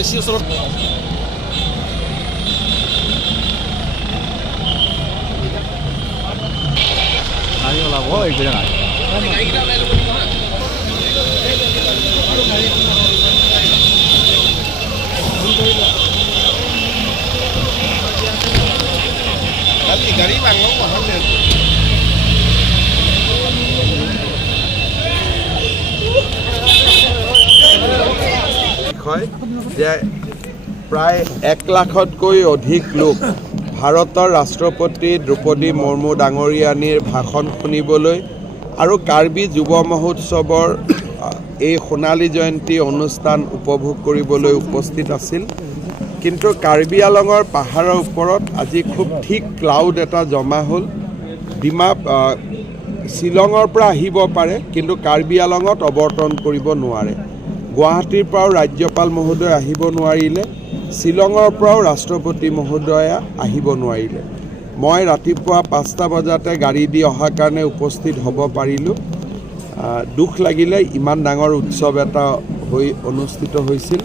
বেছি ওচৰত গাড়ী ওলাব এইকেইটা নাই গাড়ী বাংলাও হয় যে প্ৰায় 1 লাখতকৈ অধিক লোক ভাৰতৰ ৰাষ্ট্ৰপতি দ্ৰৌপদী মুৰ্মু ডাঙৰীয়ানীৰ ভাষণ শুনিবলৈ আৰু কাৰ্বি যুৱ মহোৎসৱৰ এই সোণালী জয়ন্তী অনুষ্ঠান উপভোগ কৰিবলৈ উপস্থিত আছিল কিন্তু কাৰ্বি আলঙৰ পাহাৰৰ ওপৰত আজি খুব ঠিক ক্লাউড এটা জমা হ'ল শ্বিলঙৰ পৰা আহিব পাৰে কিন্তু কাৰ্বি আলঙত অৱতৰণ কৰিব নোৱাৰে গুৱাহাটীৰ পৰাও ৰাজ্যপাল মহোদয় আহিব নোৱাৰিলে শ্বিলঙৰ পৰাও ৰাষ্ট্ৰপতি মহোদয়া আহিব নোৱাৰিলে মই ৰাতিপুৱা 5টা বজাতে গাড়ী দি অহাৰ কাৰণে উপস্থিত হ'ব পাৰিলোঁ দুখ লাগিলে ইমান ডাঙৰ উৎসৱ এটা হৈ অনুষ্ঠিত হৈছিল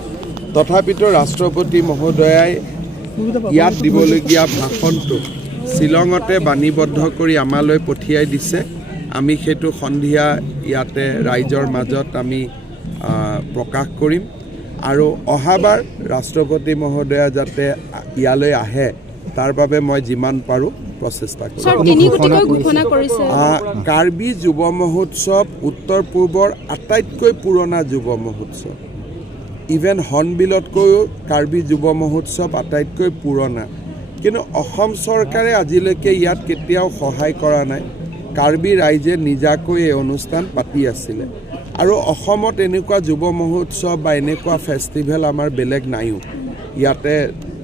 তথাপিতো ৰাষ্ট্ৰপতি মহোদয়াই ইয়াত দিবলগীয়া ভাষণটো শ্বিলঙতে বাণীবদ্ধ কৰি আমালৈ পঠিয়াই দিছে আমি সেইটো সন্ধিয়া ইয়াতে ৰাইজৰ মাজত আমি প্ৰকাশ কৰিম আৰু অহাবাৰ ৰাষ্ট্ৰপতি মহোদয়া যাতে ইয়ালৈ আহে তাৰ বাবে মই যিমান পাৰোঁ প্ৰচেষ্টা কৰিম কাৰ্বি যুৱ মহোৎসৱ উত্তৰ পূৰ্বৰ আটাইতকৈ পুৰণা যুৱ মহোৎসৱ ইভেন হৰ্ণবিলতকৈও কাৰ্বি যুৱ মহোৎসৱ আটাইতকৈ পুৰণা কিন্তু অসম চৰকাৰে আজিলৈকে ইয়াত কেতিয়াও সহায় কৰা নাই কাৰ্বি ৰাইজে নিজাকৈ এই অনুষ্ঠান পাতি আছিলে আৰু অসমত এনেকুৱা যুৱ মহোৎসৱ বা এনেকুৱা ফেষ্টিভেল আমাৰ বেলেগ নাইও ইয়াতে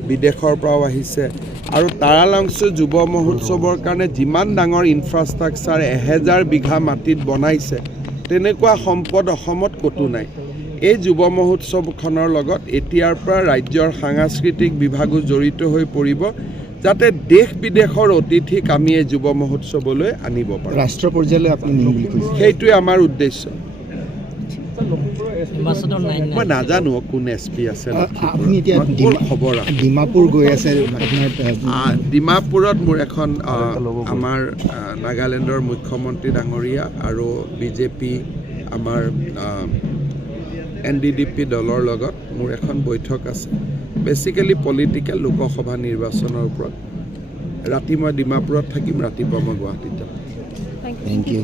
বিদেশৰ পৰাও আহিছে আৰু তাৰালাংচু যুৱ মহোৎসৱৰ কাৰণে যিমান ডাঙৰ ইনফ্ৰাষ্ট্ৰাকচাৰ 1000 বিঘা মাটিত বনাইছে তেনেকুৱা সম্পদ অসমত ক'তো নাই এই যুৱ মহোৎসৱখনৰ লগত এতিয়াৰ পৰা ৰাজ্যৰ সাংস্কৃতিক বিভাগো জড়িত হৈ পৰিব যাতে দেশ বিদেশৰ অতিথিক আমি এই যুৱ মহোৎসৱলৈ আনিব পাৰোঁ ৰাষ্ট্ৰ পৰ্যায়লৈ আপুনি নিম বুলি কৈছে সেইটোৱে আমাৰ উদ্দেশ্য মই নাজানো কোন SP আছে আপুনি এতিয়া খবৰ ডিমাপুৰ গৈ আছে ডিমাপুৰত মোৰ এখন আমাৰ নাগালেণ্ডৰ মুখ্যমন্ত্ৰী ডাঙৰীয়া আৰু বিজেপি আমাৰ NDDP দলৰ লগত মোৰ এখন বৈঠক আছে বেচিকেলি পলিটিকেল লোকসভা নিৰ্বাচনৰ ওপৰত ৰাতি মই ডিমাপুৰত থাকিম ৰাতিপুৱা মই গুৱাহাটীত যাম থেংক ইউ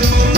Remember